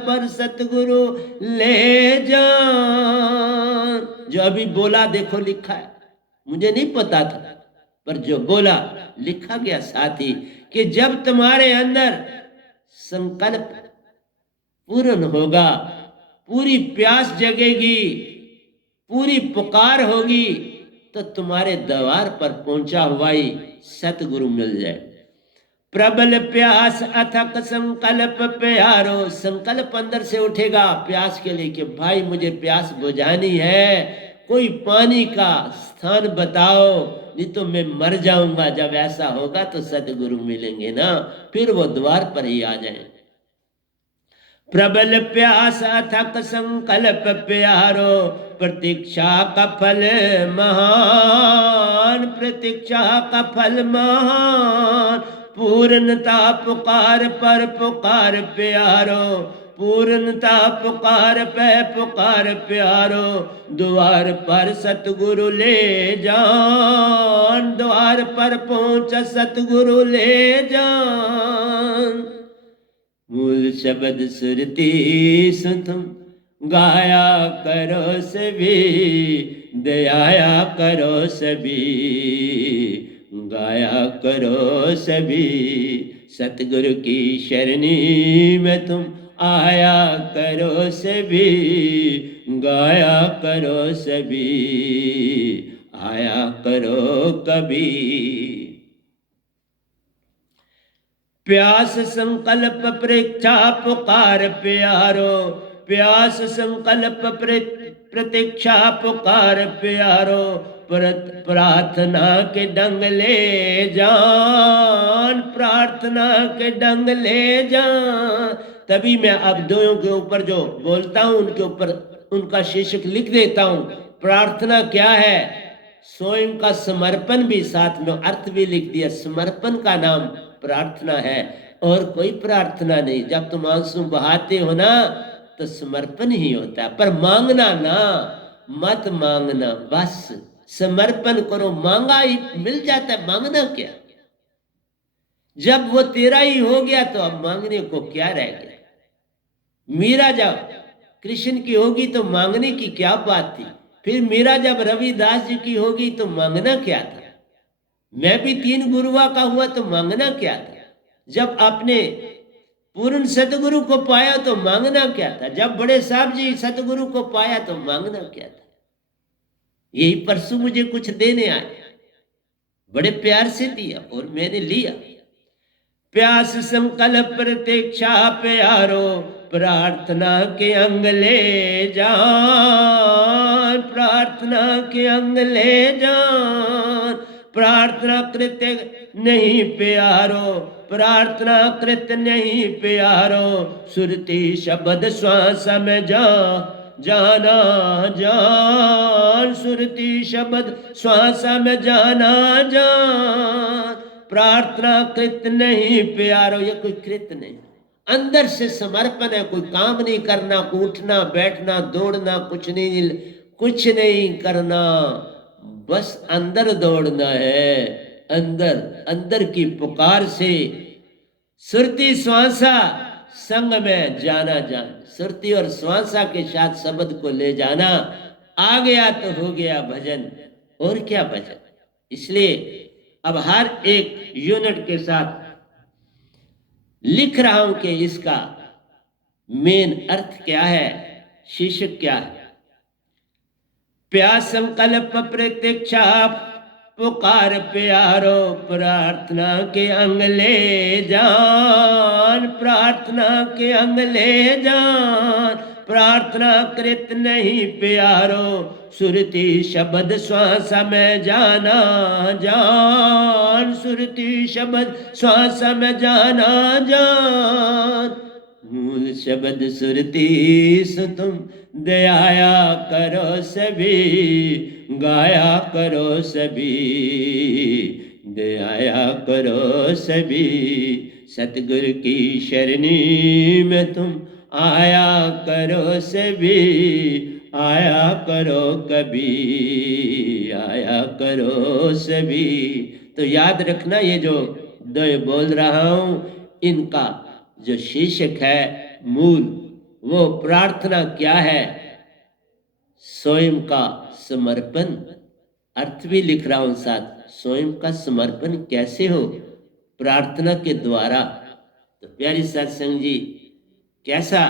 पर सतगुरु ले जान। जो अभी बोला देखो लिखा है, मुझे नहीं पता था, पर जो बोला लिखा गया साथी कि जब तुम्हारे अंदर संकल्प पूर्ण होगा, पूरी प्यास जगेगी, पूरी पुकार होगी, तो तुम्हारे द्वार पर पहुंचा हुआ ही सतगुरु मिल जाए। प्रबल प्यास अथक संकल्प प्यारो, संकल्प अंदर से उठेगा प्यास के लिए कि भाई मुझे प्यास बुझानी है, कोई पानी का स्थान बताओ, नहीं तो मैं मर जाऊंगा। जब ऐसा होगा तो सतगुरु मिलेंगे ना, फिर वो द्वार पर ही आ जाए। प्रबल प्यास अथक संकल्प प्यारो, प्रतीक्षा का फल महान, प्रतीक्षा का फल महान। पूर्णता पुकार पर पुकार प्यारो, पूर्णता पुकार पे पुकार प्यारो। द्वार पर सतगुरु ले जान, द्वार पर पहुंच सतगुरु ले जान। मूल शब्द सुरती सुतम गाया करो सभी, दयाया करो सभी, गाया करो सभी। सतगुरु की शरणी में तुम आया करो सभी, गाया करो सभी, आया करो कभी। प्यास संकल्प परीक्षा पुकार प्यारो, प्यास संकल्प प्रतीक्षा पुकार प्यारो। प्रार्थना के डंग ले जान, प्रार्थना के डंग ले जान। तभी मैं अब दोनों के ऊपर जो बोलता हूं उनके ऊपर उनका शीर्षक लिख देता हूं। प्रार्थना क्या है, स्वयं का समर्पण भी साथ में अर्थ भी लिख दिया। समर्पण का नाम प्रार्थना है, और कोई प्रार्थना नहीं। जब तुम आंसू बहाते हो ना तो समर्पण ही होता है। पर मांगना ना, मत मांगना, बस समर्पण करो। मांगा ही मिल जाता है, मांगना क्या। जब वो तेरा ही हो गया तो अब मांगने को क्या रह गया। मीरा जब कृष्ण की होगी तो मांगने की क्या बात थी। फिर मीरा जब रविदास जी की होगी तो मांगना क्या था। मैं भी 3 गुरुआ का हुआ तो मांगना क्या था। जब आपने पूर्ण सतगुरु को पाया तो मांगना क्या था। जब बड़े साहब जी सतगुरु को पाया तो मांगना क्या था। यही परसों मुझे कुछ देने आए, बड़े प्यार से दिया और मैंने लिया। प्यास संकल्प प्रतीक्षा प्यारो, प्रार्थना के अंग ले जान, प्रार्थना के अंग ले जान। प्रार्थना कृत्य नहीं प्यारो, प्रार्थना कृत्य नहीं प्यारो। सुरती शब्द श्वास में जा जाना जान, सुरती शब्द श्वास में जाना जान। प्रार्थना कृत नहीं प्यारो, ये कोई कृत नहीं, अंदर से समर्पण है। कोई काम नहीं करना, उठना बैठना दौड़ना कुछ नहीं करना, बस अंदर दौड़ना है। अंदर अंदर की पुकार से सुरती श्वासा संग में जाना जान, सुरती और श्वासा के साथ शब्द को ले जाना। आ गया तो हो गया भजन, और क्या भजन। इसलिए अब हर एक यूनिट के साथ लिख रहा हूं कि इसका मेन अर्थ क्या है, शीर्षक क्या है। प्यास संकल्प प्रतीक्षा पुकार प्यारो, प्रार्थना के अंग ले जान, प्रार्थना के अंग ले जान। प्रार्थना कृत नहीं प्यारो, सुरती शब्द श्वास में जाना जान, सुरती शब्द श्वास में जाना जान। मूल शब्द सुरती सुतुम दयाया करो सभी, गाया करो सभी, दयाया करो सभी। सतगुरु की शरणी में तुम आया करो सभी, आया करो कभी, आया करो सभी। तो याद रखना, ये जो दो बोल रहा हूं इनका जो शीर्षक है मूल वो प्रार्थना क्या है? स्वयं का समर्पण। अर्थ भी लिख रहा हूं साथ, स्वयं का समर्पण कैसे हो? प्रार्थना के द्वारा। तो प्यारी सत्संग जी, कैसा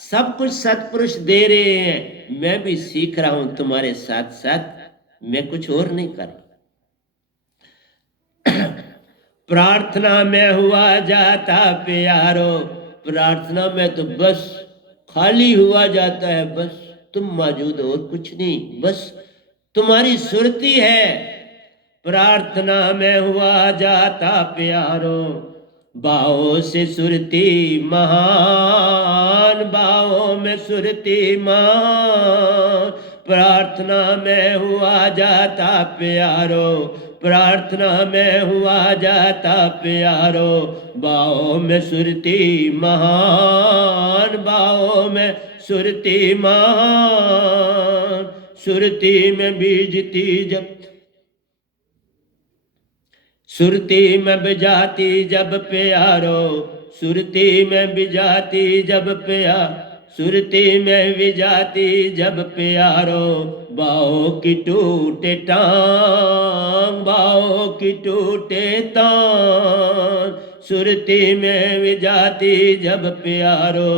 सब कुछ सत्पुरुष दे रहे हैं, मैं भी सीख रहा हूं तुम्हारे साथ साथ, मैं कुछ और नहीं कर रहा। प्रार्थना में हुआ जाता प्यारो, प्रार्थना में तो बस खाली हुआ जाता है, बस तुम मौजूद हो और कुछ नहीं, बस तुम्हारी सुरती है। प्रार्थना में हुआ जाता प्यारो, बाहों से सुरती महान, बाहों में सुरती महान। प्रार्थना में हुआ जाता प्यारो, प्रार्थना में हुआ जाता प्यारो, बाहों में सुरती महान, बाहों में सुरती महान। सुरती में बीजती जब, सुरती में बिजाती जब प्यारो, सुरती में बिजाती जब प्यारो, सुरती में विजाती जब प्यारो, बाहों की टूटे टांग, बाहों की टूटे तान। सुरती में विजाती जब प्यारो,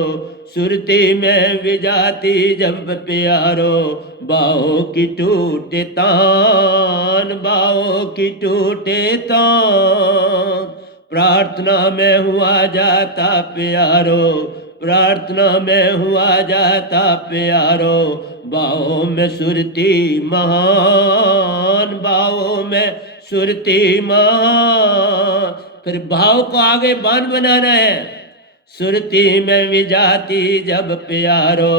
सुरती में विजाती जब प्यारो, बाहों की टूटे तान, बाहों की टूटे तान। प्रार्थना में हुआ जाता प्यारो, प्रार्थना में हुआ जाता प्यारो, बाहों में सुरती महान, बाहों में सुरती महान। फिर भाव को आगे बाण बनाना है। सुरती में विजाती जब प्यारो,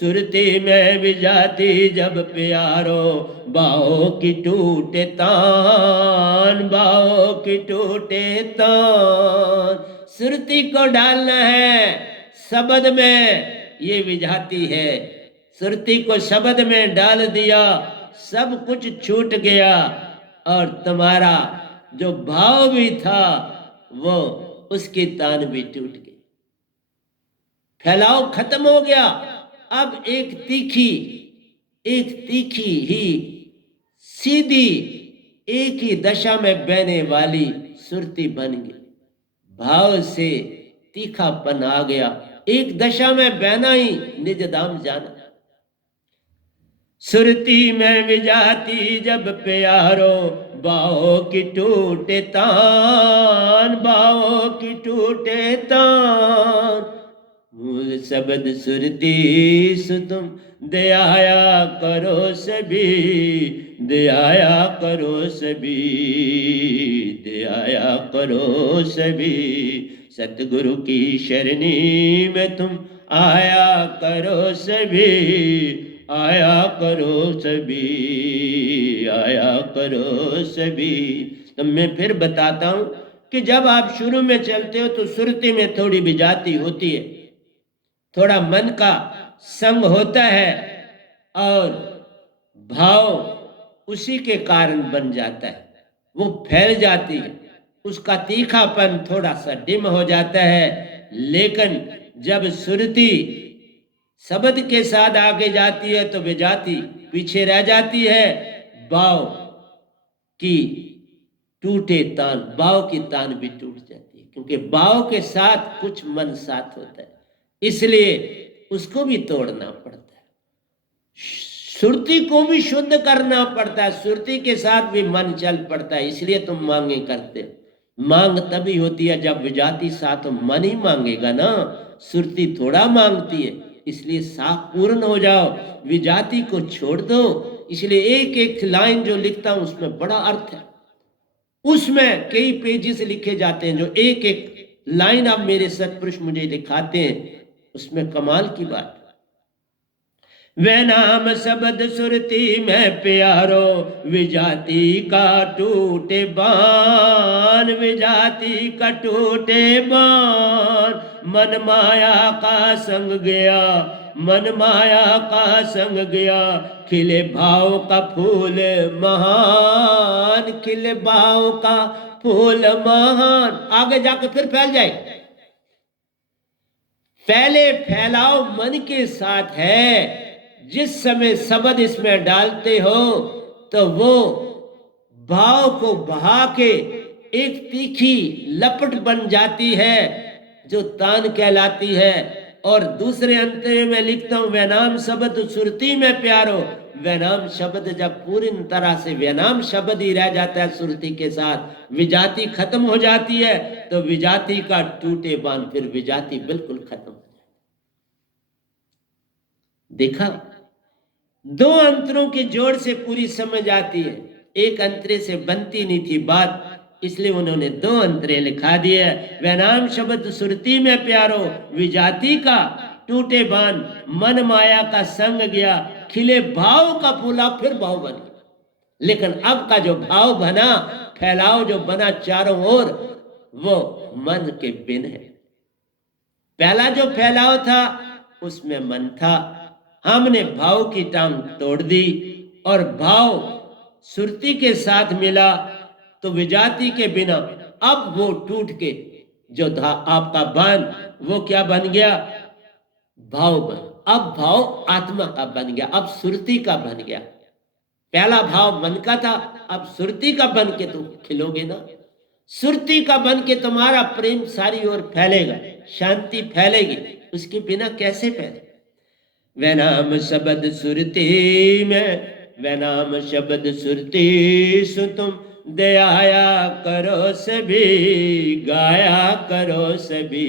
सुरती में विजाती जब प्यारो, बाहों की टूटे तान, बाहों की टूटे तान। सुरती को डालना है शब्द में, ये विजाती है। सुरती को शब्द में डाल दिया, सब कुछ छूट गया, और तुम्हारा जो भाव भी था वो उसकी तान भी टूट गई। फैलाव खत्म हो गया। अब एक तीखी ही सीधी एक ही दशा में बहने वाली सुरती बन गई। भाव से तीखापन आ गया, एक दशा में बहना ही निज धाम जाना। सुरती में विजाती जब प्यारो, बाहों की टूटे तान, बाहों की टूटे तान। मूल शब्द सुरती सुतुम, दयाया करो सभी, दयाया करो सभी, दयाया करो सभी। सतगुरु की शरणी में तुम आया करो सभी, आया करो सभी, आया करो सभी। तो मैं फिर बताता हूं कि जब आप शुरू में चलते हो तो सुरती में थोड़ी विजाती होती है, थोड़ा मन का संग होता है, और भाव उसी के कारण बन जाता है, वो फैल जाती है, उसका तीखापन थोड़ा सा डिम हो जाता है। लेकिन जब सुरती शब्द के साथ आगे जाती है तो विजाती पीछे रह जाती है। भाव की टूटे तान, भाव की तान भी टूट जाती है, क्योंकि भाव के साथ कुछ मन साथ होता है, इसलिए उसको भी तोड़ना पड़ता है। सुरती को भी शुद्ध करना पड़ता है, सुरती के साथ भी मन चल पड़ता है। इसलिए तुम मांगे करते हो। मांग तभी होती है जब विजाती साथ मन ही मांगेगा ना, सुरती थोड़ा मांगती है। इसलिए साफ पूर्ण हो जाओ, विजाती को छोड़ दो। इसलिए एक एक लाइन जो लिखता हूं उसमें बड़ा अर्थ है, उसमें कई पेजेस लिखे जाते हैं, जो एक एक लाइन आप मेरे सत्पुरुष मुझे दिखाते हैं, उसमें कमाल की बात। वे नाम शब्द सुरती में प्यारो, विजाति का टूटे बाण, विजाति का टूटे बाण। मन माया का संग गया, मन माया का संग गया, खिले भाव का फूल महान, खिले भाव का फूल महान। आगे जाके फिर फैल जाए। पहले फैलाव मन के साथ है। जिस समय शब्द इसमें डालते हो तो वो भाव को बहा के एक तीखी लपट बन जाती है जो तान कहलाती है। और दूसरे अंतरे में लिखता हूं, वैनाम शब्द सुरती में प्यारो। वैनाम शब्द जब पूरी तरह से वैनाम शब्द ही रह जाता है सुरती के साथ, विजाति खत्म हो जाती है, तो विजाति का टूटे बांध, फिर विजाति बिल्कुल खत्म। देखा, दो अंतरों के जोड़ से पूरी समझ आती है, एक अंतरे से बनती नहीं थी बात, इसलिए उन्होंने दो अंतरे लिखा दिए। वैनाम शब्द सुरती में प्यारो, विजाति का टूटे बान, मन माया का संग गया, खिले भाव का फूला, फिर भाव बन गया। लेकिन अब का जो भाव बना, फैलाव जो बना चारों ओर, वो मन के बिन है। पहला जो फैलाव था उसमें मन था, हमने भाव की टांग तोड़ दी और भाव सुरती के साथ मिला तो विजाति के बिना अब वो टूट के जो था आपका बन, वो क्या बन गया? भाव बन। अब भाव आत्मा का बन गया, अब सुरती का बन गया। पहला भाव मन का था, अब सुरती का बन के तुम खिलोगे ना। सुरती का बन के तुम्हारा प्रेम सारी ओर फैलेगा, शांति फैलेगी, उसके बिना कैसे फैले? वैनाम शब्द सुरती में, वैनाम शब्द सुरती सु तुम दयाया करो सभी, गाया करो सभी,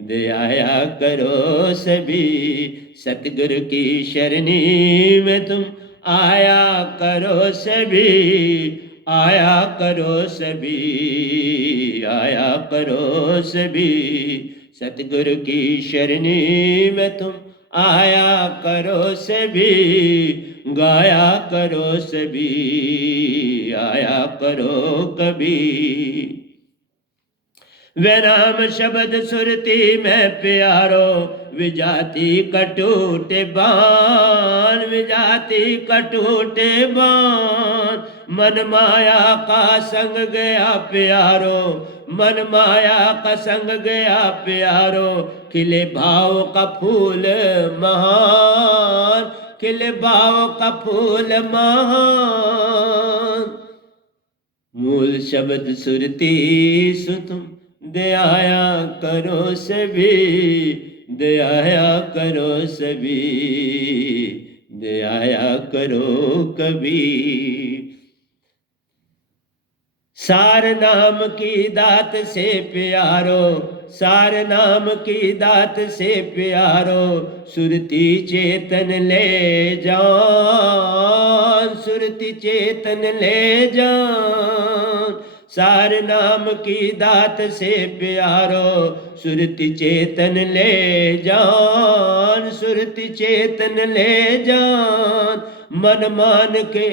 दयाया करो सभी, सतगुरु की शरणी में तुम आया करो सभी, आया करो सभी, आया करो सभी, सतगुरु की शरणी में तुम आया करो सभी, गाया करो सभी, आया करो कभी। वैनाम शब्द सुरती में प्यारो, विजाति कटूटे बान, विजाति कटूटे बान, मन माया का संग गया प्यारो, मन माया का संग गया प्यारो, खिले भाव का फूल महान, खिले भाव का फूल महान। मूल शब्द सुरती सु तुम दयाया करो सभी, दयाया करो सभी, दयाया करो कभी। सार नाम की दात से प्यारो, सार नाम की दात से प्यारो, सुरती चेतन ले जान, सुरती चेतन ले जान। सार नाम की दात से प्यारो, सुरती चेतन ले जान, सुरती चेतन ले जान। मन मान के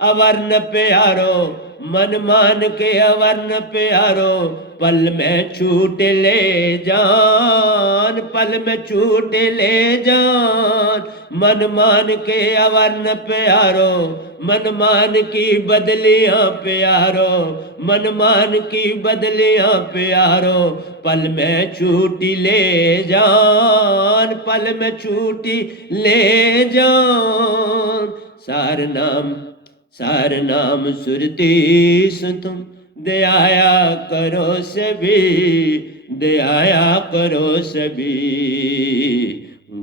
अवर्ण प्यारो, मन मान के अवर्ण प्यारो, पल में छूट ले जान, पल में छूट ले जान। मन मान के अवर्ण प्यारो, मन मान की बदलियां प्यारो, मन मान की बदलियां प्यारो, पल में छूटी ले जान, पल में छूटी ले जान। सार नाम, सार नाम सुरती सु तुम दयाया करो सभी, दयाया करो सभी,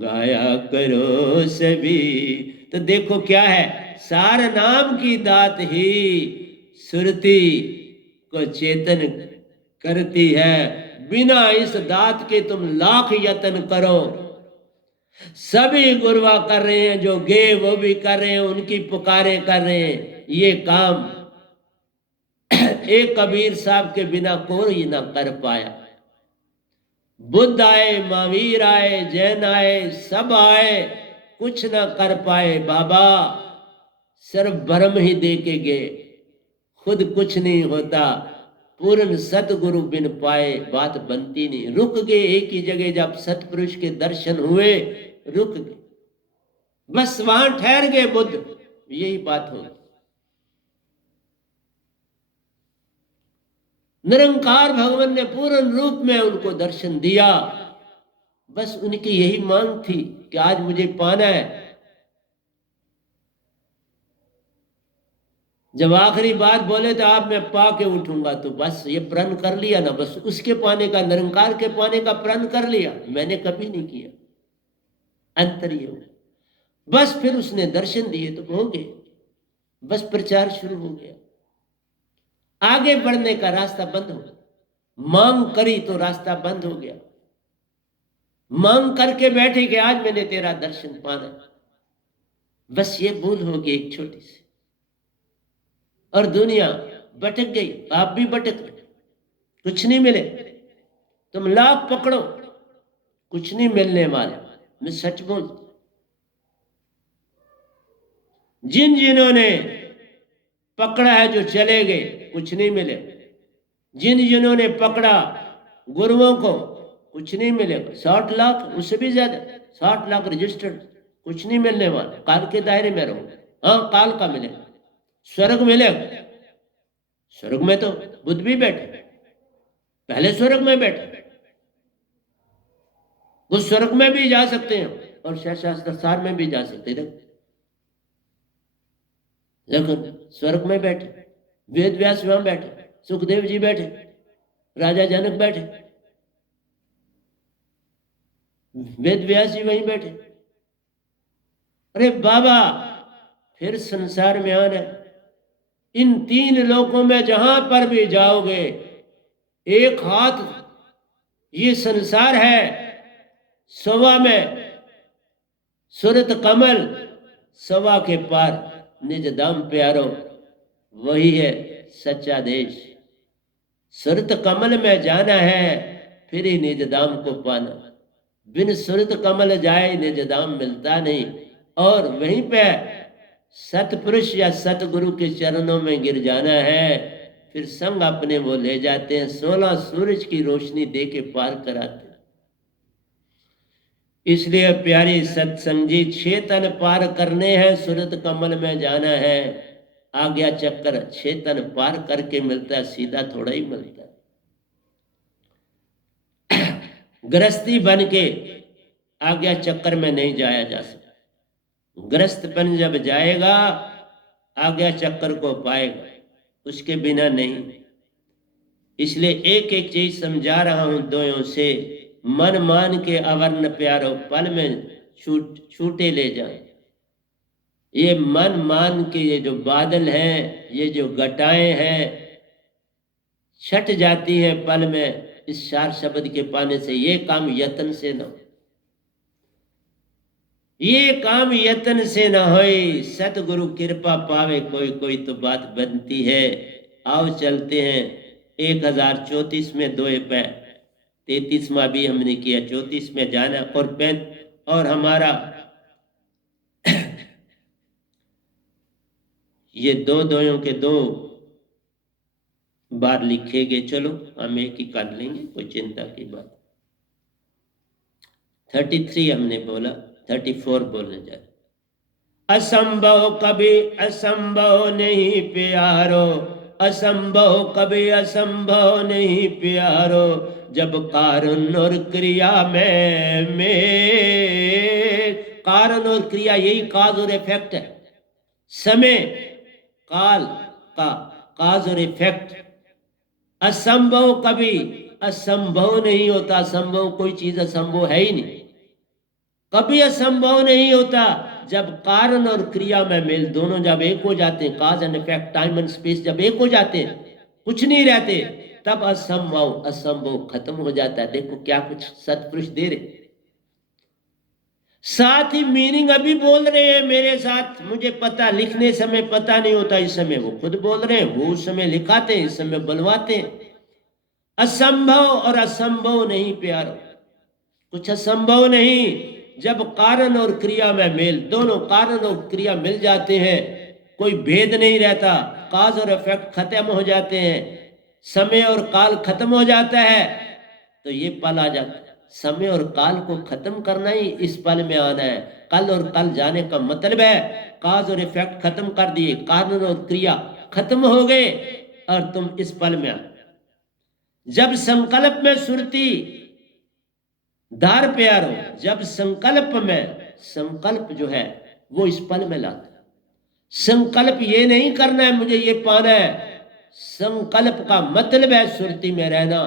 गाया करो सभी। तो देखो क्या है, सार नाम की दात ही सुरती को चेतन करती है। बिना इस दात के तुम लाख यत्न करो, सभी गुरुआ कर रहे हैं, जो गे वो भी कर रहे हैं, उनकी पुकारें कर रहे हैं, ये काम एक कबीर साहब के बिना कोई ना कर पाया। बुद्ध आए, महावीर आए, जैन आए, सब आए, कुछ ना कर पाए। बाबा सिर्फ भ्रम ही दे के गए, खुद कुछ नहीं होता। पूर्ण सतगुरु बिन पाए बात बनती नहीं। रुक गए एक ही जगह, जब सतपुरुष के दर्शन हुए रुक गए, बस वहां ठहर गए बुद्ध, यही बात होगी। निरंकार भगवान ने पूर्ण रूप में उनको दर्शन दिया, बस उनकी यही मांग थी कि आज मुझे पाना है। जब आखिरी बात बोले तो आप मैं पा के उठूंगा, तो बस ये प्रण कर लिया ना, बस उसके पाने का, निरंकार के पाने का प्रण कर लिया। मैंने कभी नहीं किया, अंतर ये हो। बस फिर उसने दर्शन दिए तो हो गए, बस प्रचार शुरू हो गया। आगे बढ़ने का रास्ता बंद हो गया। मांग करी तो रास्ता बंद हो गया। मांग करके बैठे कि आज मैंने तेरा दर्शन पाना, बस ये भूल हो गई एक छोटी सी, और दुनिया भटक गई। आप भी भटक गए, कुछ नहीं मिले। तुम लाख पकड़ो, कुछ नहीं मिलने वाला। मैं सच बोल, जिन जिन्होंने पकड़ा है जो चले गए, कुछ नहीं मिले। जिन जिन्होंने पकड़ा गुरुओं को, कुछ नहीं मिलेगा। 60 लाख, उससे भी ज्यादा, 60 लाख रजिस्टर्ड, कुछ नहीं मिलने वाला। काल के दायरे में रहो। हाँ, काल का मिलेगा, स्वर्ग मिलेगा। स्वर्ग में तो बुद्ध भी बैठे, पहले स्वर्ग में बैठे, वो स्वर्ग में भी जा सकते हैं और शास्त्र सार में भी जा सकते हैं। लेकिन स्वर्ग में बैठे, वेद व्यास वहां बैठे, सुखदेव जी बैठे, राजा जनक बैठे, वेद व्यास जी वहीं बैठे। अरे बाबा, फिर संसार में आना, इन 3 लोकों में जहां पर भी जाओगे, एक हाथ ये संसार है, सवा में सूरत कमल, सवा के पार निज धाम प्यारो, वही है सच्चा देश। सूरत कमल में जाना है, फिर ही निज धाम को पाना। बिन सूरत कमल जाए निज धाम मिलता नहीं। और वहीं पे सतपुरुष या सतगुरु के चरणों में गिर जाना है, फिर संग अपने वो ले जाते हैं, 16 सूरज की रोशनी दे के पार कराते हैं। इसलिए प्यारी सत्संग जी, 6 तन पार करने हैं, सूरत कमल में जाना है। आज्ञा चक्कर 6 तन पार करके मिलता है, सीधा थोड़ा ही मिलता है। गृहस्थी बन के आज्ञा चक्कर में नहीं जाया जा सकता। गृहस्थपन जब जाएगा, आज्ञा चक्कर को पाएगा, उसके बिना नहीं। इसलिए एक एक चीज समझा रहा हूं दोयों से। मन मान के अवर्ण प्यारो, पल में छूटे ले जाए। ये मन मान के ये जो बादल हैं, ये जो घटाएं हैं, छट जाती है पल में इस 4 शब्द के पाने से। ये काम यत्न से न, ये काम यत्न से न होए। सतगुरु कृपा पावे कोई कोई तो बात बनती है। आओ चलते हैं 1034 में 2 पैर, 33वां भी हमने किया, 34 में जाना। और हमारा ये 2 दोयों के 2 बार लिखे गए। चलो हम एक ही कर लेंगे, कोई चिंता की बात। 33 हमने बोला, 34 बोलने जा रहे। असंभव कभी असंभव नहीं प्यारो, असंभव कभी असंभव नहीं प्यारो। जब कारण और क्रिया में कारण और क्रिया यही काज और इफेक्ट है। समय काल का काज और इफेक्ट। असंभव कभी असंभव नहीं होता। संभव कोई चीज असंभव है ही नहीं, कभी असंभव नहीं होता। जब कारण और क्रिया में मेल दोनों जब एक हो जाते हैं, काज and effect, time and space जब एक हो जाते हैं, कुछ नहीं रहते, तब असंभव असंभव खत्म हो जाता है। देखो क्या कुछ सतपुरुष दे रहे। साथ ही मीनिंग अभी बोल रहे हैं मेरे साथ, मुझे पता, लिखने समय पता नहीं होता, इस समय वो खुद बोल रहे हैं, वो उस समय लिखाते हैं, इस समय बुलवाते हैं। असंभव और असंभव नहीं प्यारो, कुछ असंभव नहीं। जब कारण और क्रिया में मेल, दोनों कारण और क्रिया मिल जाते हैं, कोई भेद नहीं रहता, काज और इफेक्ट खत्म हो जाते हैं, समय और काल खत्म हो जाता है, तो ये पल आ जाता है। समय और काल को खत्म करना ही इस पल में आना है। कल और कल जाने का मतलब है काज और इफेक्ट खत्म कर दिए, कारण और क्रिया खत्म हो गए, और तुम इस पल में आ। जब संकल्प में सुरती धार प्यारो, जब संकल्प में, संकल्प जो है वो इस पल में लाता है। संकल्प ये नहीं करना है मुझे ये पाना है, संकल्प का मतलब है सुरती में रहना,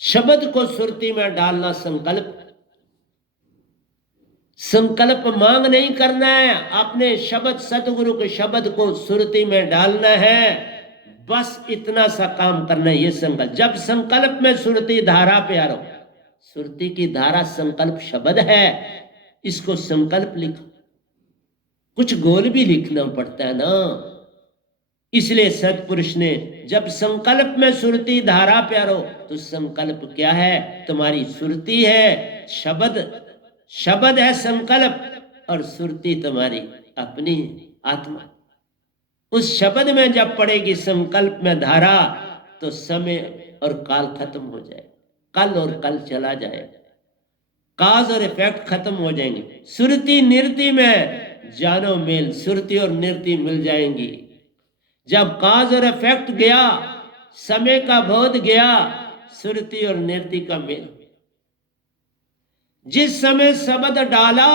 शब्द को सुरती में डालना। संकल्प, संकल्प मांग नहीं करना है, अपने शब्द, सतगुरु के शब्द को सुरती में डालना है, बस इतना सा काम करना है। ये संकल्प, जब संकल्प में सुरती धारा प्यारो, सुरती की धारा संकल्प शब्द है, इसको संकल्प लिखो। कुछ गोल भी लिखना पड़ता है ना, इसलिए सतपुरुष ने जब संकल्प में सुरती धारा प्यारो, तो संकल्प क्या है? तुम्हारी सुरती है, शब्द, शब्द है संकल्प, और सुरती तुम्हारी अपनी आत्मा। उस शब्द में जब पड़ेगी संकल्प में धारा, तो समय और काल खत्म हो जाए, कल और कल चला जाए, काज और इफेक्ट खत्म हो जाएंगे। सुरति निरति में जानो मेल, सुरति और निरति मिल जाएंगी। जब काज और इफेक्ट गया, समय का बोध गया, सुरति और निरति का मेल। जिस समय शब्द डाला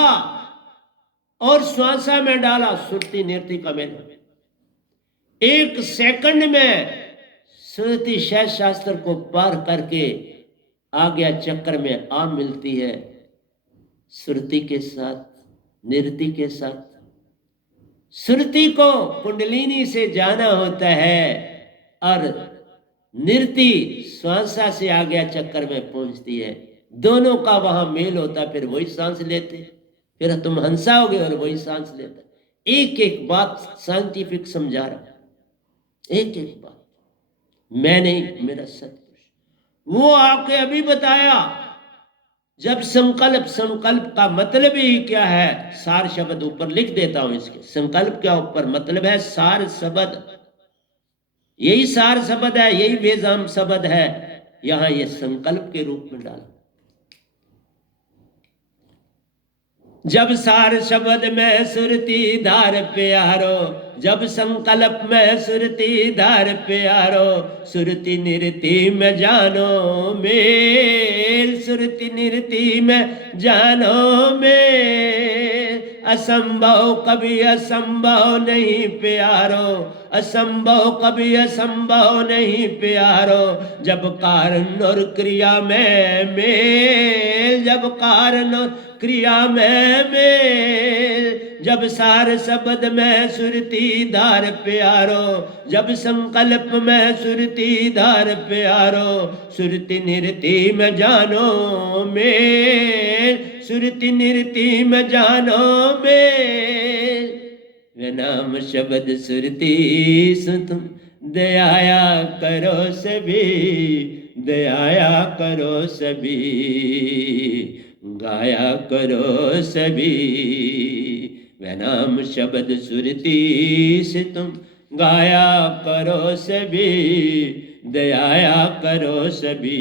और श्वासा में डाला, सुरति निरति का मेल। एक सेकंड में सुरति शैव शास्त्र को पार करके आज्ञा चक्र में आ मिलती है, सुरति के साथ, निरति के साथ। सुरति को कुंडलिनी से जाना होता है, और निरति श्वासा से आज्ञा चक्र में पहुंचती है। दोनों का वहां मेल होता है, फिर वही सांस लेते, फिर तुम हंसा होगे और वही सांस लेता। एक एक बात साइंटिफिक समझा रहा, एक एक बात, मैं नहीं, मेरा सतपुरुष। वो आके अभी बताया, जब संकल्प, संकल्प का मतलब ही क्या है? सार शब्द ऊपर लिख देता हूं इसके। संकल्प क्या ऊपर मतलब है? सार शब्द, यही सार शब्द है, यही वेदांत शब्द है, यहां ये संकल्प के रूप में डाला। जब सार शब्द में सुरती धार प्यारो, जब संकल्प में सुरती धार प्यारो, सुरति निरति में जानो मेल, सुरति निरति में जानो मेल। असंभव कभी असंभव नहीं प्यारो, असंभव कभी असंभव नहीं प्यारो। जब कारण और क्रिया में मेल, जब कारण और क्रिया में मेल, जब सार शब्द में सुरती धार प्यारो, जब संकल्प में सुरती धार प्यारो, सुरति निरति में जानो मेल, सुरति निरति में जानो मेल। वे नाम शब्द सुरती सु तुम दयाया करो सभी, दयाया करो सभी, गाया करो सभी। वह नाम शब्द सुरती से तुम गाया करो सभी, दयाया करो सभी,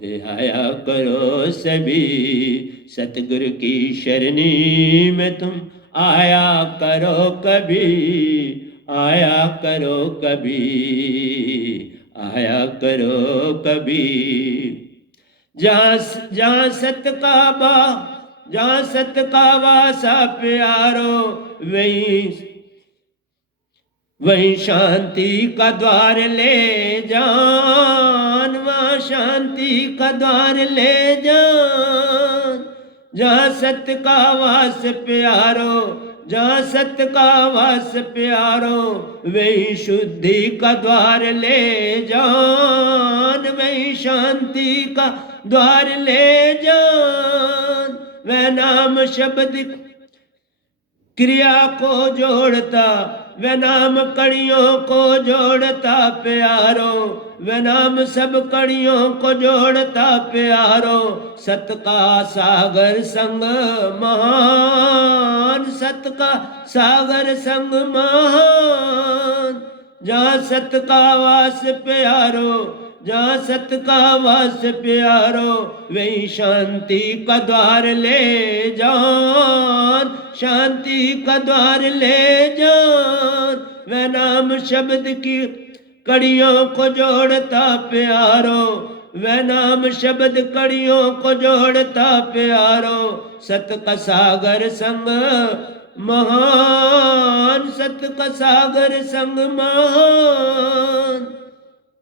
दयाया करो सभी। सतगुरु की शरणी में तुम आया करो कभी, आया करो कभी, आया करो कभी। जहाँ सत का बा, जहाँ सत का वासा प्यारो, वहीं शांति का द्वार ले जान, वहाँ शांति का द्वार ले जान। जहाँ सत्य का वास प्यारो, जहाँ सत्य का वास प्यारो, वही शुद्धि का द्वार ले जान, वही शांति का द्वार ले जान। वह नाम शब्द क्रिया को जोड़ता, वह नाम कड़ियों को जोड़ता प्यारो, वह नाम सब कड़ियों को जोड़ता प्यारो। सत का सागर संग महान, सत का सागर संग महान। जहाँ सत का वास प्यारो, जहाँ सत का वास प्यारो, वही शांति का द्वार ले जान, शांति का द्वार ले जान। वह नाम शब्द की कड़ियों को जोड़ता प्यारो, वह नाम शब्द कड़ियों को जोड़ता प्यारो। सत का सागर संग महान, सत का सागर संग महान।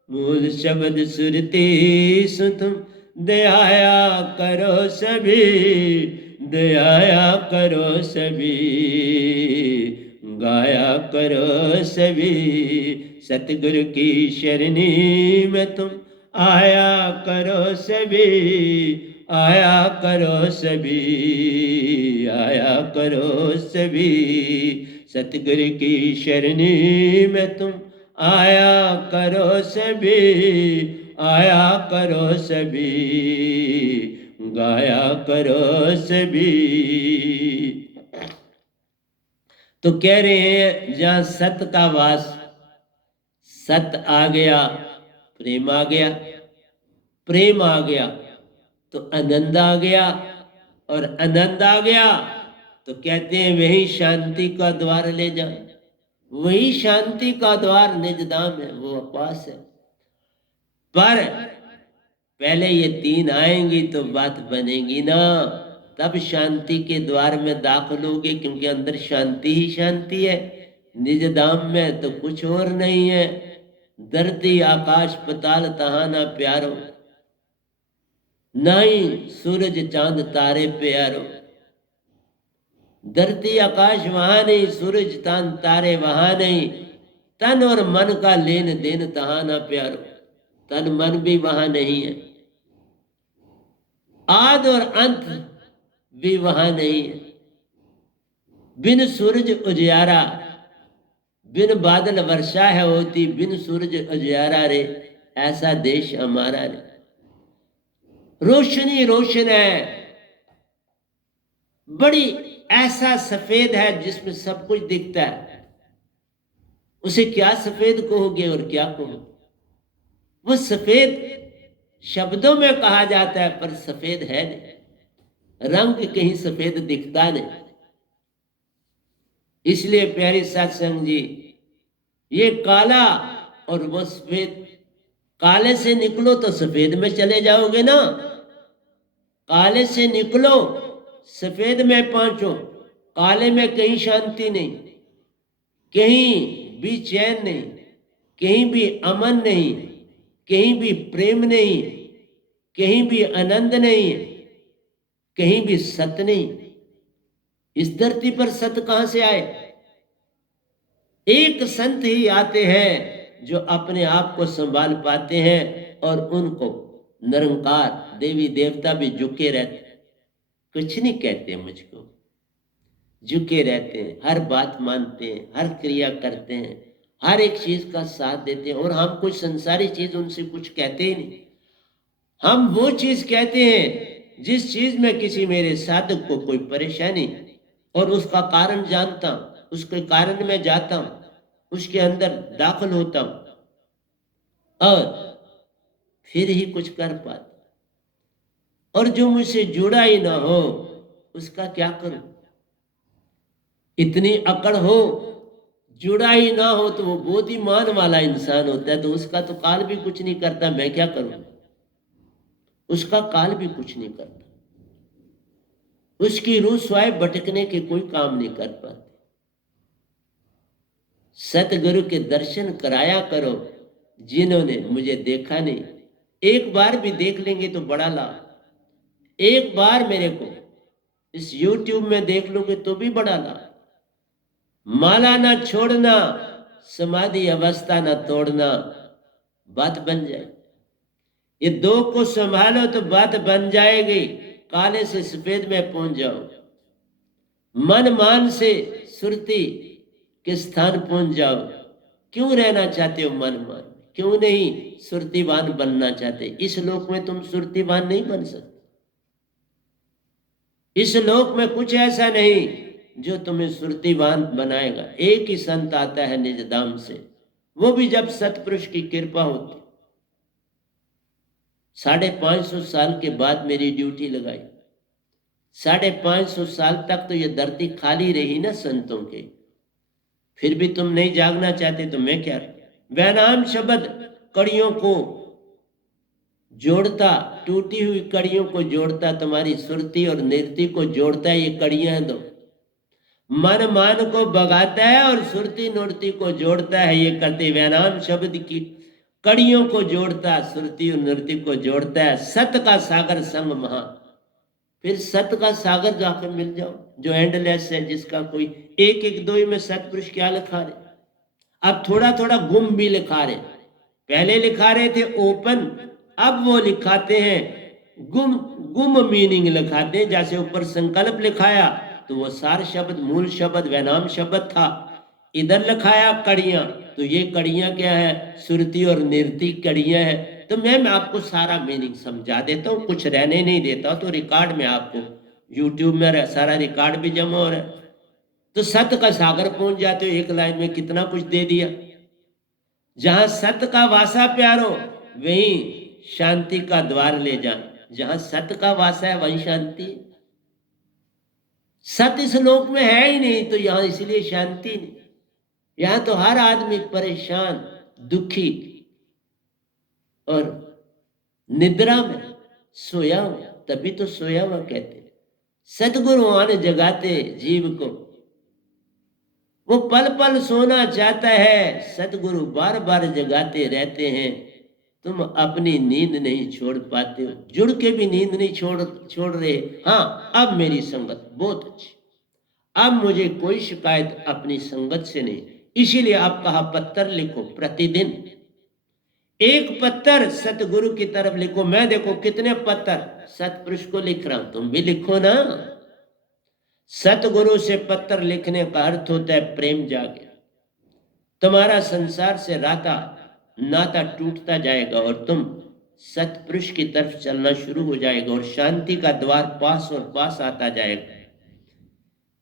मूल शब्द सुरती सुतम दयाया करो सभी, दयाया करो सभी, गाया करो सभी। सतगुरु की शरणी में तुम आया करो सभी, आया करो सभी, आया करो सभी। सतगुरु की शरणी में तुम आया करो सभी, आया करो सभी, गाया करो सभी। तो कह रहे हैं जहां सत का वास, सत आ गया, प्रेम आ गया, प्रेम आ गया तो आनंद आ गया, और आनंद आ गया तो कहते हैं वही शांति का द्वार ले जा। वही शांति का द्वार निज धाम है, वो अपास है। पर पहले ये तीन आएंगी तो बात बनेगी ना, तब शांति के द्वार में दाखिल होगे, क्योंकि अंदर शांति ही शांति है। निज धाम में तो कुछ और नहीं है। धरती आकाश पताल तहाँ ना प्यारो, ना ही सूरज चांद तारे प्यारो। धरती आकाश वहां नहीं, सूरज चांद तारे वहां नहीं। तन और मन का लेन देन तहाँ ना प्यारो, तन मन भी वहां नहीं है। आद और अंत भी वहां नहीं है। बिन सूरज उजियारा, बिन बादल वर्षा है होती, बिन सूरज उजियारा रे, ऐसा देश हमारा रे। रोशनी रोशन है बड़ी, ऐसा सफेद है जिसमें सब कुछ दिखता है। उसे क्या सफेद कहोगे और क्या कहो। वो सफेद शब्दों में कहा जाता है पर सफेद है नहीं, रंग कहीं सफेद दिखता नहीं। इसलिए प्यारी सत्संग जी, ये काला और वो सफेद, काले से निकलो तो सफेद में चले जाओगे ना। काले से निकलो सफेद में पहुंचो। काले में कहीं शांति नहीं, कहीं भी चैन नहीं, कहीं भी अमन नहीं, कहीं भी प्रेम नहीं, कहीं भी आनंद नहीं, कहीं भी सत नहीं। इस धरती पर सत कहां से आए? एक संत ही आते हैं जो अपने आप को संभाल पाते हैं, और उनको निरंकार देवी देवता भी झुके रहते, कुछ नहीं कहते मुझको, झुके रहते हैं, हर बात मानते हैं, हर क्रिया करते हैं, हर एक चीज का साथ देते हैं। और हम कुछ संसारी चीज उनसे कुछ कहते ही नहीं। हम वो चीज कहते हैं जिस चीज में किसी मेरे साधक को कोई परेशानी और उसका कारण जानता हूं, उसके कारण में जाता हूं, उसके अंदर दाखिल होता हूं और फिर ही कुछ कर पाता। और जो मुझसे जुड़ा ही ना हो उसका क्या करूं? इतनी अकड़ हो, जुड़ा ही ना हो तो वो बहुत ही मान वाला इंसान होता है, तो उसका तो काल भी कुछ नहीं करता, मैं क्या करूं? उसका काल भी कुछ नहीं करता, उसकी रूह स्वाय भटकने के कोई काम नहीं कर पाती। सतगुरु के दर्शन कराया करो जिन्होंने मुझे देखा नहीं। एक बार भी देख लेंगे तो बड़ा लाभ। एक बार मेरे को इस YouTube में देख लोगे तो भी बड़ा लाभ। माला ना छोड़ना, समाधि अवस्था ना तोड़ना, बात बन जाए। ये दो को संभालो तो बात बन जाएगी। काले से सफेद में पहुंच जाओ, मन मान से सुरती के स्थान पहुंच जाओ। क्यों रहना चाहते हो मन मान? क्यों नहीं सुरतीवान बनना चाहते? इस लोक में तुम सुरतीवान नहीं बन सकते। इस लोक में कुछ ऐसा नहीं जो तुम्हें सुरतीवान बनाएगा। एक ही संत आता है निज धाम से, वो भी जब सतपुरुष की कृपा होती। 550 साल के बाद मेरी ड्यूटी लगाई। 550 साल तक तो ये धरती खाली रही ना संतों के, फिर भी तुम नहीं जागना चाहते तो मैं क्या? वह नाम शब्द कड़ियों को जोड़ता, टूटी हुई कड़ियों को जोड़ता, तुम्हारी सुरती और नृत्य को जोड़ता है। ये कड़ियां हैं दो, मन मान को बगाता है और सुरती नृत्य को जोड़ता है। ये करते व्यायाम शब्द की कड़ियों को जोड़ता, सुरती और नृत्य को जोड़ता है। सत का सागर संग महा, फिर सत का सागर जाकर मिल जाओ जो एंडलेस है, जिसका कोई एक एक दो ही में सतपुरुष क्या लिखा रहे। अब थोड़ा थोड़ा गुम भी लिखा रहे, पहले लिखा रहे थे ओपन, अब वो लिखाते हैं गुम, गुम मीनिंग लिखाते हैं। जैसे ऊपर संकल्प लिखाया तो वो सार शब्द मूल शब्द वैनाम शब्द था, इधर लिखाया कड़ियां, तो ये कड़ियां क्या है, सुरती और निर्ति कड़ियां है। तो मैं आपको सारा मीनिंग समझा देता हूँ, कुछ रहने नहीं देता, तो रिकॉर्ड में आपको यूट्यूब में सारा रिकॉर्ड भी जमा हो रहा है। तो सत का सागर पहुंच जाते हो, एक लाइन में कितना कुछ दे दिया। जहां सत का वासा प्यारो वहीं शांति का द्वार ले जा, जहां सत का वासा है वहीं शांति। सत इस लोक में है ही नहीं, तो यहां इसलिए शांति नहीं। यहां तो हर आदमी परेशान, दुखी और निद्रा में सोया हुआ, तभी तो सोया हुआ कहते। सतगुरु आने जगाते जीव को, वो पल पल सोना चाहता है, सतगुरु बार बार जगाते रहते हैं। तुम अपनी नींद नहीं छोड़ पाते हो, जुड़ के भी नींद नहीं छोड़ रहे। हाँ, अब मेरी संगत बहुत अच्छी, अब मुझे कोई शिकायत अपनी संगत से नहीं। इसीलिए आप कहा पत्थर लिखो प्रतिदिन, एक पत्थर सतगुरु की तरफ लिखो। मैं देखो कितने पत्थर सतपुरुष को लिख रहा हूं, तुम भी लिखो ना। सतगुरु से पत्थर लिखने का अर्थ होता है प्रेम जागे, तुम्हारा संसार से नाता टूटता जाएगा और तुम सतपुरुष की तरफ चलना शुरू हो जाएगा और शांति का द्वार पास और पास आता जाएगा।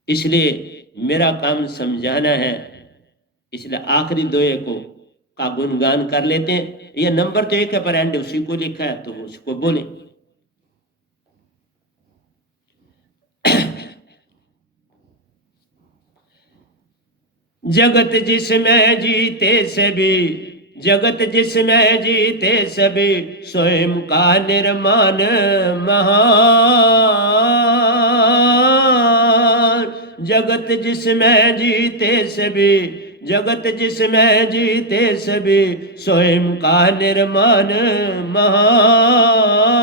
इसलिए मेरा काम समझाना है, इसलिए आखिरी दोहे को का गुणगान कर लेते हैं। ये नंबर तो एक है पर एंड उसी को लिखा है, तो उसको बोले। जगत जिसमें जीते सभी, जगत जिसमें जीते सभी, स्वयं का निर्माण महान। जगत जिसमें जीते सभी, जगत जिसमें जीते सभी, स्वयं का निर्माण महान।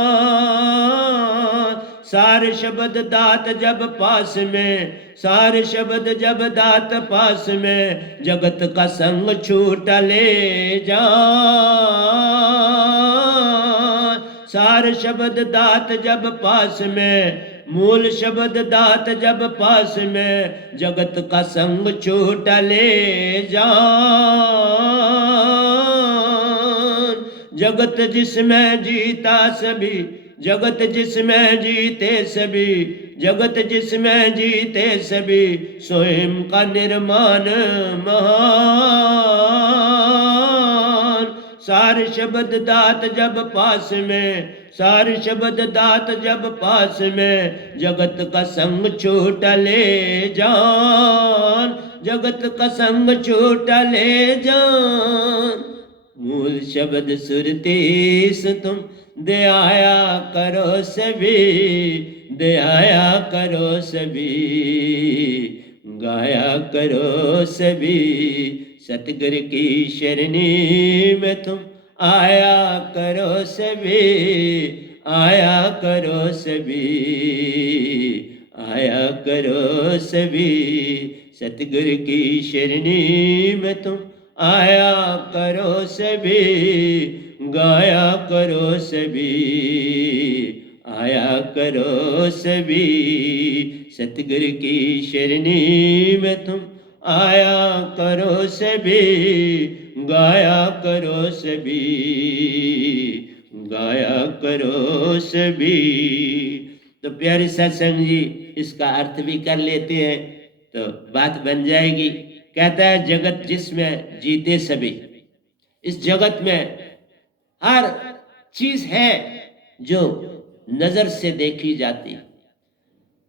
सार शब्द दात जब पास में, सार शब्द जब दात पास में, जगत का संग छूट ले जान। सार शब्द दात जब पास में, मूल शब्द दात जब पास में, जगत का संग छूट ले जान। जगत जिसमें जीता सभी, जगत जिसमें जीते सभी, जगत जिसमें जीते सभी, स्वयं का निर्माण महान। सार शब्द दात जब पास में, सार शब्द दात जब पास में, जगत का संग छूट ले जान, जगत का संग छूट ले जान। मूल शब्द सुरतीस तुम दयाया करो सभी, दयाया करो सभी, गाया करो सभी। सतगुरु की शरणी में तुम आया करो सभी, आया करो सभी, आया करो सभी। सतगुरु की शरणी में तुम आया करो सभी, गाया करो सभी, आया करो सभी। सतगुरु की शरणी में तुम आया करो सभी, गाया करो सभी, गाया करो सभी। तो प्यारे सत्संग जी, इसका अर्थ भी कर लेते हैं तो बात बन जाएगी। कहता है जगत जिसमें जीते सभी, इस जगत में हर चीज है जो नजर से देखी जाती,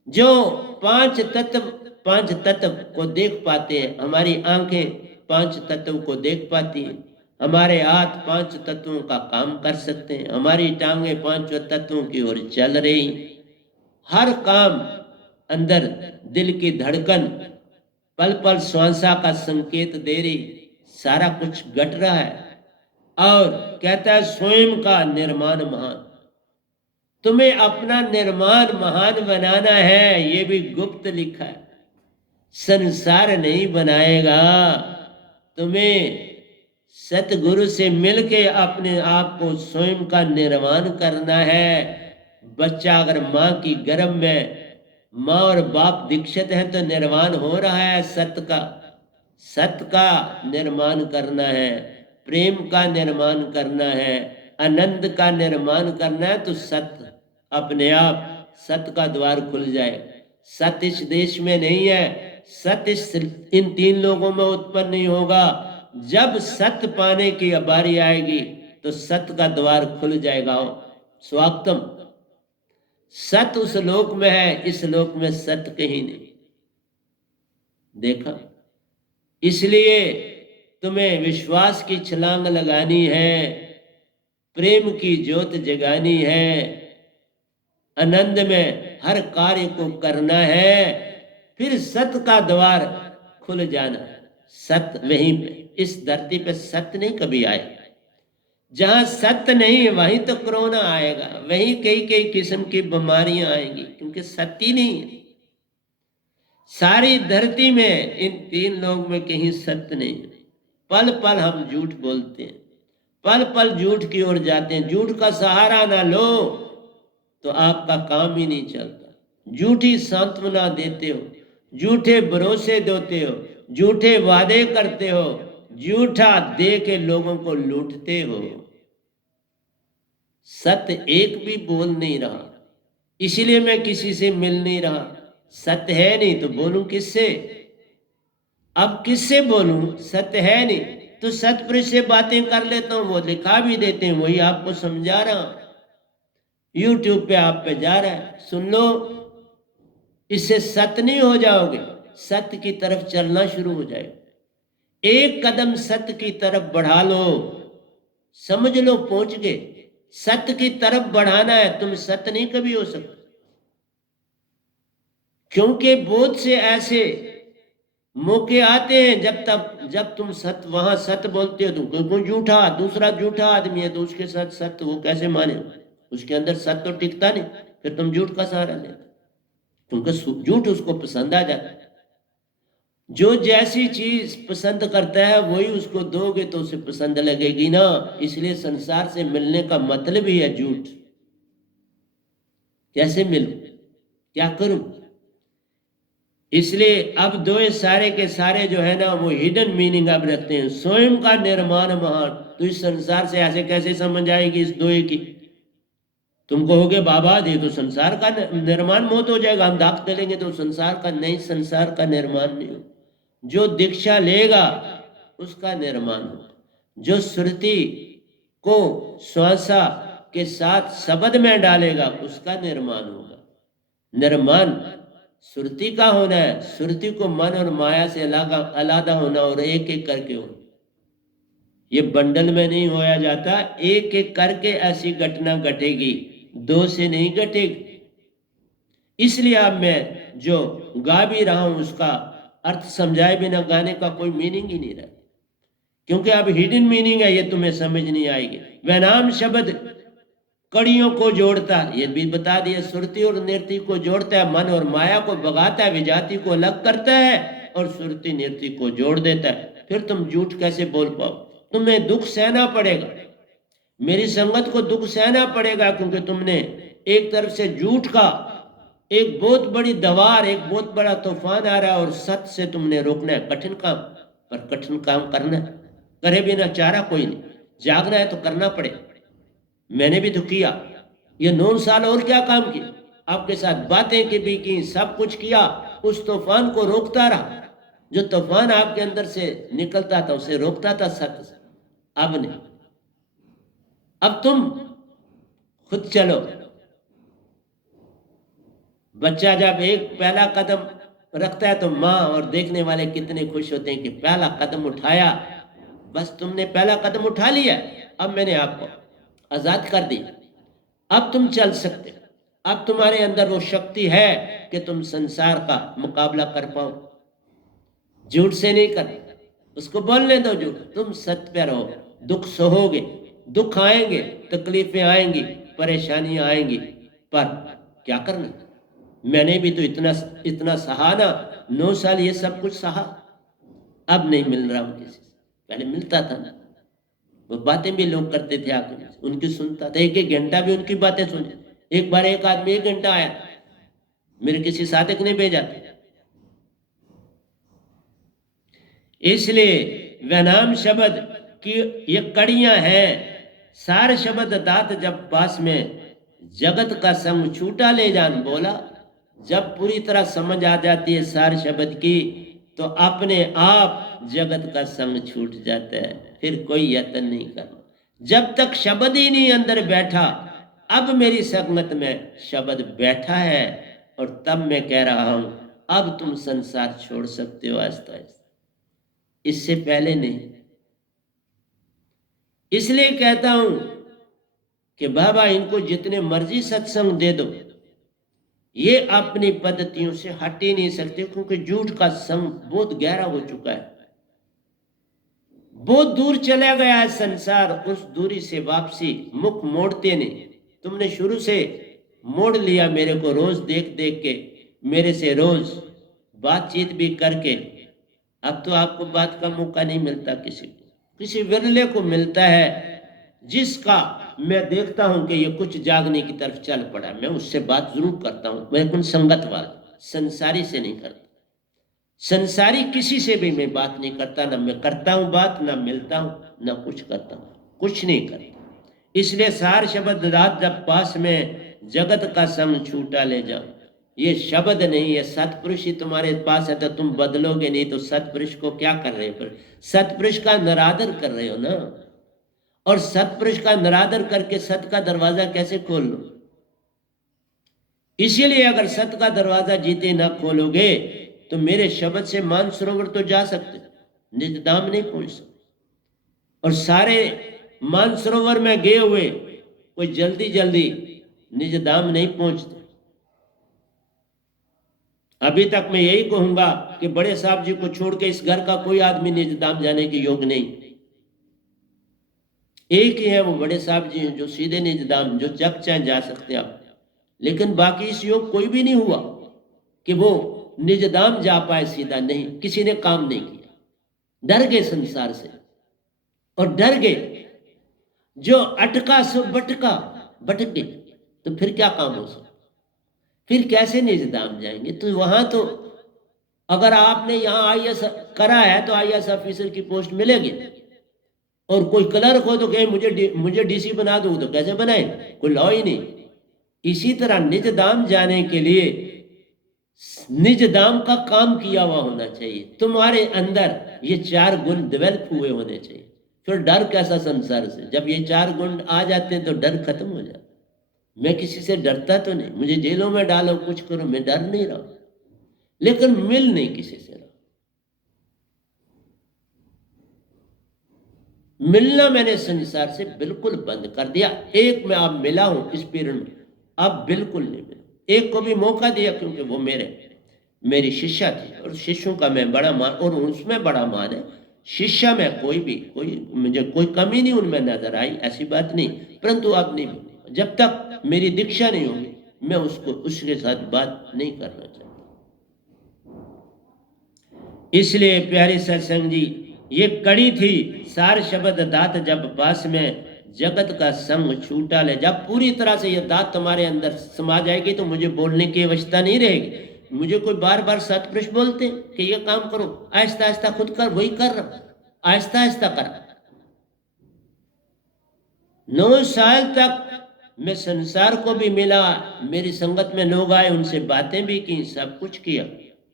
जो पांच तत्व को देख पाते हैं। हमारी आंखें पांच तत्व को देख पाती हैं, हमारे हाथ पांच तत्वों का काम कर सकते हैं, हमारी टांगे पांचों तत्वों की ओर चल रही, हर काम अंदर दिल की धड़कन पल पल श्वासा का संकेत दे रही, सारा कुछ घट रहा है। और कहता है स्वयं का निर्माण महान। तुम्हें अपना निर्माण महान बनाना है, ये भी गुप्त लिखा है। संसार नहीं बनाएगा, तुम्हें सतगुरु से मिलके अपने आप को स्वयं का निर्माण करना है। बच्चा अगर माँ की गर्भ में, माँ और बाप दीक्षित है तो निर्माण हो रहा है सत्य का निर्माण करना है, प्रेम का निर्माण करना है, आनंद का निर्माण करना है, तो सत्य अपने आप सत्य का द्वार खुल जाए। सत्य इस देश में नहीं है, सत्य इन तीन लोगों में उत्पन्न नहीं होगा। जब सत्य पाने की बारी आएगी तो सत्य का द्वार खुल जाएगा। स्वागतम। सत्य उस लोक में है, इस लोक में सत्य कहीं नहीं। देखा, इसलिए तुम्हें विश्वास की छलांग लगानी है, प्रेम की ज्योत जगानी है, आनंद में हर कार्य को करना है, फिर सत्य का द्वार खुल जाना। सत्य वहीं पे, इस धरती पे सत्य नहीं कभी आएगा। जहां सत्य नहीं वहीं तो कोरोना आएगा, वहीं कई कई किस्म की बीमारियां आएंगी, क्योंकि सत्य ही नहीं है। सारी धरती में इन तीन लोग में कहीं सत्य नहीं है। पल पल हम झूठ बोलते हैं, पल पल झूठ की ओर जाते हैं। झूठ का सहारा ना लो तो आपका काम ही नहीं चलता। झूठी सांत्वना देते हो, झूठे भरोसे देते हो, झूठे वादे करते हो, झूठा दे के लोगों को लूटते हो। सत्य एक भी बोल नहीं रहा, इसीलिए मैं किसी से मिल नहीं रहा। सत्य है नहीं तो बोलूं किससे? अब किससे बोलूं? सत्य है नहीं तो सतपुरुष से बातें कर लेता हूं, वो लिखा भी देते हैं, वही आपको समझा रहा हूं। यूट्यूब पे आप पे जा रहा है, सुन लो। इससे सत्य नहीं हो जाओगे, सत्य की तरफ चलना शुरू हो जाएगा। एक कदम सत्य की तरफ बढ़ा लो, समझ लो पहुंच गए। सत्य की तरफ बढ़ाना है, तुम सत्य नहीं कभी हो सकते, क्योंकि बहुत से ऐसे मौके आते हैं जब तुम सत्य, वहां सत्य बोलते हो तो कोई झूठा, दूसरा झूठा आदमी है तो उसके साथ सत्य वो कैसे माने? उसके अंदर सत्य तो टिकता नहीं, फिर तुम झूठ का सहारा लेते, तुमको झूठ उसको पसंद आ जाता है। जो जैसी चीज पसंद करता है वही उसको दोगे तो उसे पसंद लगेगी ना। इसलिए संसार से मिलने का मतलब ही है झूठ। कैसे मिलूं, क्या करूं? इसलिए अब दो सारे के सारे जो है ना वो हिडन मीनिंग अब रखते हैं। स्वयं का निर्माण महान, तो इस संसार से ऐसे कैसे समझ आएगी इस दोए की? तुम कहोगे बाबा दे तो संसार का निर्माण मौत हो जाएगा, हम दाग चलेंगे तो संसार का नहीं, संसार का निर्माण नहीं हो। जो दीक्षा लेगा उसका निर्माण होगा, जो श्रुति को श्वासा के साथ शब्द में डालेगा उसका निर्माण होगा। निर्माण श्रुति का होना है, श्रुति को मन और माया से अलग होना और एक एक करके होना। ये बंडल में नहीं होया जाता, एक एक करके ऐसी घटना घटेगी, दो से नहीं घटेगी। इसलिए अब मैं जो गा भी रहा हूं उसका अर्थ समझाए बिना गाने का कोई मीनिंग ही नहीं रहा, क्योंकि अब हिडन मीनिंग है, ये तुम्हें समझ नहीं आएगी। वह नाम शब्द कड़ियों को जोड़ता, ये भी बता दिया, सुरती और नृत्य को जोड़ता है, मन और माया को भगाता है, विजाति को अलग करता है और सुरती नृत्य को जोड़ देता है। फिर तुम झूठ कैसे बोल पाओ? तुम्हें दुख सहना पड़ेगा, मेरी संगत को दुख सहना पड़ेगा, क्योंकि तुमने एक तरफ से झूठ का एक बहुत बड़ी दवार, एक बहुत बड़ा तूफान आ रहा है और सत्य से तुमने रोकना है। कठिन काम, पर कठिन काम करना है, करे बिना चारा कोई नहीं। जागना है तो करना पड़ेगा। मैंने भी तो किया, ये 9 साल और क्या काम किया, आपके साथ बातें की भी की, सब कुछ किया, उस तूफान को रोकता रहा। जो तूफान आपके अंदर से निकलता था उसे रोकता था सत्य से। अब नहीं, अब तुम खुद चलो। बच्चा जब एक पहला कदम रखता है तो माँ और देखने वाले कितने खुश होते हैं कि पहला कदम उठाया, बस तुमने पहला कदम उठा लिया, अब मैंने आपको आजाद कर दिया, अब तुम चल सकते हो, अब तुम्हारे अंदर वो शक्ति है कि तुम संसार का मुकाबला कर पाओ। झूठ से नहीं कर, उसको बोलने दो झूठ, तुम सत्य पे रहो। दुख सहोगे, दुख आएंगे, तकलीफें आएंगी, परेशानियां आएंगी, पर क्या करना, मैंने भी तो इतना इतना सहा ना, 9 साल ये सब कुछ सहा, अब नहीं मिल रहा हूं किसी से, पहले मिलता था ना, वो बातें भी लोग करते थे आके, उनकी सुनता था, एक एक घंटा भी उनकी बातें सुनी। एक बार एक आदमी 1 घंटा आया, मेरे किसी साधक ने भेजा था। इसलिए वनाम शब्द की ये कड़ियां हैं। सार शब्द दात जब पास में, जगत का संग छूटा ले जान बोला। जब पूरी तरह समझ आ जाती है सार शब्द की, तो अपने आप जगत का संग छूट जाता है, फिर कोई यत्न नहीं करना। जब तक शब्द ही नहीं अंदर बैठा, अब मेरी संगत में शब्द बैठा है, और तब मैं कह रहा हूं अब तुम संसार छोड़ सकते हो आहिस्ता आहिस्ता, इससे पहले नहीं। इसलिए कहता हूं कि बाबा इनको जितने मर्जी सत्संग दे दो, ये अपनी पद्धतियों से हट ही नहीं सकते, क्योंकि झूठ का संग बहुत गहरा हो चुका है, बहुत दूर चला गया है संसार। उस दूरी से वापसी मुख मोड़ते नहीं। तुमने शुरू से मोड़ लिया मेरे को, रोज देख देख के, मेरे से रोज बातचीत भी करके, अब तो आपको बात का मौका नहीं मिलता, किसी विरले को मिलता है जिसका मैं देखता हूं कि ये कुछ जागने की तरफ चल पड़ा, मैं उससे बात जरूर करता हूं। मैं कुछ संगत वाला, संसारी से नहीं करता, संसारी किसी से भी मैं बात नहीं करता, ना मैं करता हूं बात, ना मिलता हूं, ना कुछ करता हूं, कुछ नहीं करता। इसलिए सार शब्द रात जब पास में, जगत का संग छूटा ले जाओ। ये शब्द नहीं है, सतपुरुष ही तुम्हारे पास है, तो तुम बदलोगे नहीं तो सतपुरुष को क्या कर रहे हो? फिर सतपुरुष का निरादर कर रहे हो ना, और सतपुरुष का निरादर करके सत का दरवाजा कैसे खोल लो? इसीलिए अगर सत का दरवाजा जीते ना खोलोगे, तो मेरे शब्द से मानसरोवर तो जा सकते, निज धाम नहीं पहुंच सकते। और सारे मानसरोवर में गए हुए कोई जल्दी जल्दी निज धाम नहीं पहुंचते। अभी तक मैं यही कहूंगा कि बड़े साहब जी को छोड़ के इस घर का कोई आदमी निज धाम जाने के योग नहीं। एक ही है वो बड़े साहब जी हैं जो सीधे निज धाम, जो जब चाहे जा सकते आप, लेकिन बाकी इस योग कोई भी नहीं हुआ कि वो निज धाम जा पाए सीधा, नहीं, किसी ने काम नहीं किया, डर गए संसार से, और डर गए जो अटका सो बटका, भटक गए, तो फिर क्या काम हो सकता, फिर कैसे निज धाम जाएंगे? तो वहां तो अगर आपने यहाँ आईएएस करा है तो आईएएस ऑफिसर की पोस्ट मिलेगी, और कोई क्लर्क हो तो कहे मुझे डीसी बना दो, तो कैसे बनाए? कोई लॉ ही नहीं। इसी तरह निज धाम जाने के लिए निज धाम का काम किया हुआ होना चाहिए, तुम्हारे अंदर ये 4 गुण डेवलप हुए होने चाहिए। फिर डर कैसा संसार से? जब ये 4 गुण आ जाते हैं तो डर खत्म हो जाता। मैं किसी से डरता तो नहीं, मुझे जेलों में डालो, कुछ करो, मैं डर नहीं रहा, लेकिन मिल नहीं किसी से रहा। मिलना मैंने संसार से बिल्कुल बंद कर दिया। एक में आप मिला हूं इस पीरियड में, अब बिल्कुल नहीं मिला। एक को भी मौका दिया, क्योंकि वो मेरी शिष्या थी, और शिष्यों का मैं बड़ा मान, और उसमें बड़ा मान है। शिष्या में मुझे कोई कमी नहीं उनमें नजर आई, ऐसी बात नहीं, परंतु अब नहीं मिली। जब तक मेरी दीक्षा नहीं होगी, मैं उसके साथ बात नहीं करना चाहता। इसलिए प्यारे सत्संग जी, ये कड़ी थी, सार शब्द दात जब पास में, जगत का संग छूटा ले। जब पूरी तरह से ये दात तुम्हारे अंदर समा जाएगी, तो मुझे बोलने की आवश्यकता नहीं रहेगी। मुझे कोई बार बार सतपुरुष बोलते कि ये काम करो, आहिस्ता आहिस्ता खुद कर, वही कर रहा, आहिस्ता आहिस्ता कर। 9 साल तक मैं संसार को भी मिला, मेरी संगत में लोग आए, उनसे बातें भी की, सब कुछ किया,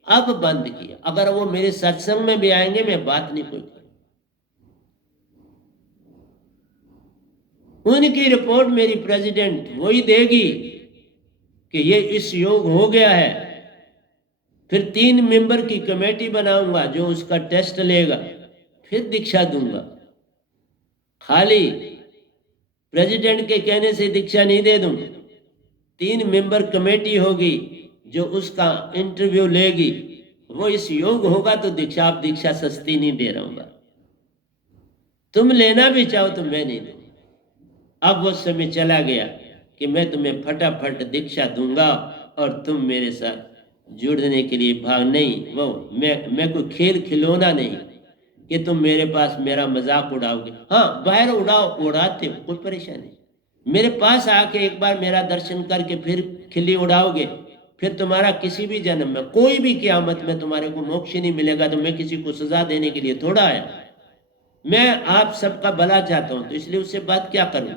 अब बंद किया। अगर वो मेरे सत्संग में भी आएंगे, मैं बात नहीं कोई करूं। उनकी रिपोर्ट मेरी प्रेसिडेंट वही देगी कि ये इस योग हो गया है, फिर 3 मेंबर की कमेटी बनाऊंगा जो उसका टेस्ट लेगा, फिर दीक्षा दूंगा। खाली प्रेसिडेंट के कहने से दीक्षा नहीं दे दूं। 3 मेंबर कमेटी होगी जो उसका इंटरव्यू लेगी, वो इस योग होगा तो दीक्षा, आप दीक्षा सस्ती नहीं दे रहा हूँ, तुम लेना भी चाहो तो मैं नहीं दूंगा। अब वो समय चला गया कि मैं तुम्हें फटाफट दीक्षा दूंगा और तुम मेरे साथ जुड़ने के लिए भाग नहीं, वो मैं कोई खेल खिलौना नहीं कि तुम मेरे पास मेरा मजाक उड़ाओगे। हाँ, बाहर उड़ाते हो, कोई परेशानी नहीं। मेरे पास आके एक बार मेरा दर्शन करके फिर खिल्ली उड़ाओगे, फिर तुम्हारा किसी भी जन्म में, कोई भी क़यामत में तुम्हारे को मोक्ष नहीं मिलेगा। तो मैं किसी को सजा देने के लिए थोड़ा आया, मैं आप सबका भला चाहता हूं, तो इसलिए उससे बात क्या करूं।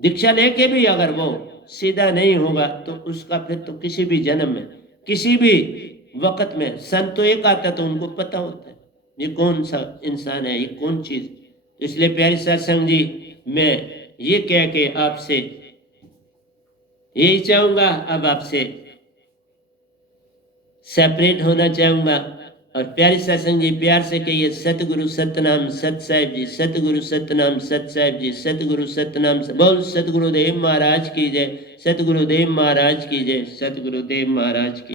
दीक्षा लेके भी अगर वो सीधा नहीं होगा तो उसका फिर तो किसी भी जन्म में, किसी भी वक्त में, संत तो एक आता तो उनको पता होता है ये कौन सा इंसान है, ये कौन चीज। तो इसलिए प्यारे सत्संग जी, मैं ये कह के आपसे यही चाहूंगा, अब आपसे सेपरेट होना चाहूंगा। और प्यारे सत्संग जी, प्यार से कहिए सतगुरु सतनाम सत साहिब जी, सतगुरु सतनाम सत साहिब जी, सतगुरु सतनाम बोल सतगुरुदेव महाराज की जय, सतगुरुदेव महाराज की जय, सतगुरुदेव महाराज की।